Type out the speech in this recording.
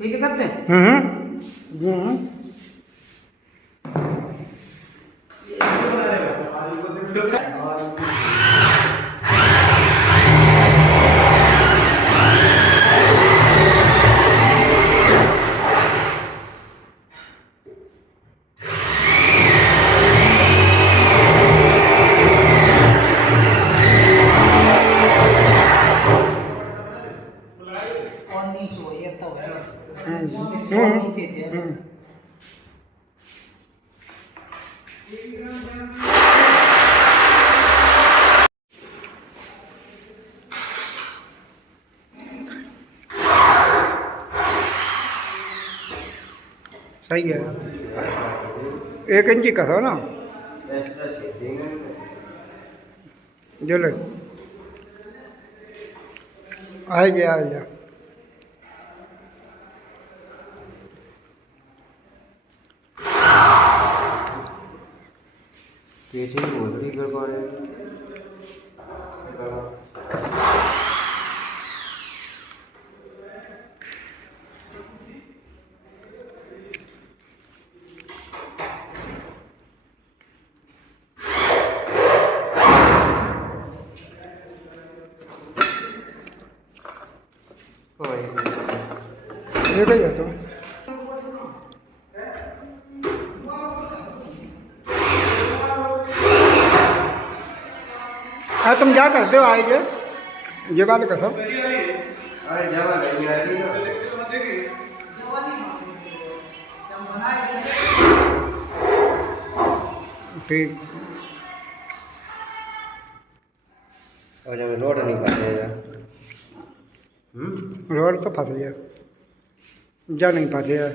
ठीक है करते हैं। और नीचे हो ये तो है और नीचे जे सही है। 1 इंची का था ना जो ले आ गया पीछे ही बोल रही गड़बड़ है। ये गई है तो तुम क्या करते हो आएंगे ये वाले कसम अरे जगह नहीं आती ना। ठीक और जब रोड नहीं पाएगा रोड तो फंस गया जा नहीं पाते यार।